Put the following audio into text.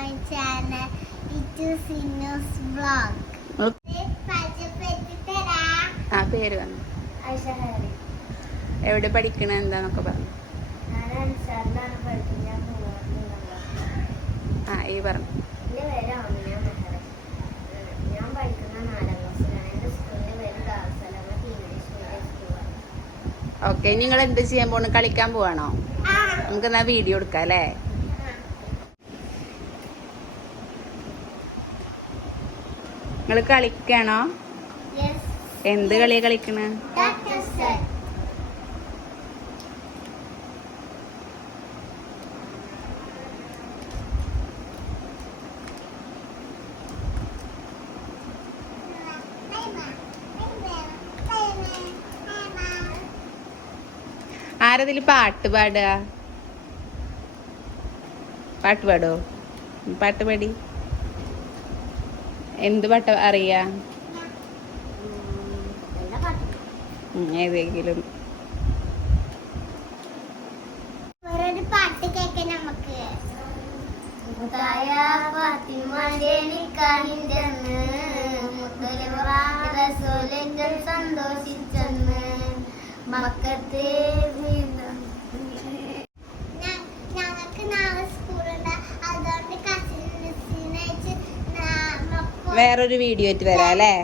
my channel. It is Sinus vlog. പേര് വന്നു. എവിടെ പഠിക്കണ എന്താന്നൊക്കെ പറഞ്ഞു. ഈ പറഞ്ഞു. ഓക്കെ, നിങ്ങൾ എന്ത് ചെയ്യാൻ പോണ്? കളിക്കാൻ പോവാണോ? നമുക്ക് എന്നാ വീഡിയോ എടുക്കാം അല്ലേ? നിങ്ങൾ കളിക്കണോ? എന്ത് കളിയാ കളിക്കണ? ആരതില് പാട്ട് പാടുക? പാട്ട് പാടോ? പാട്ട് പാടി. എന്ത് പാട്ട് അറിയാ? ഏതെങ്കിലും പാട്ട് കേൾക്കാൻ നമുക്ക്. സന്തോഷിച്ചെന്ന് മക്കത്തെ ഞങ്ങൾക്ക് നാളെ സ്കൂളുണ്ട്. അതുകൊണ്ട് കസിൻ വേറൊരു വീഡിയോ ആയിട്ട് വരാം അല്ലേ?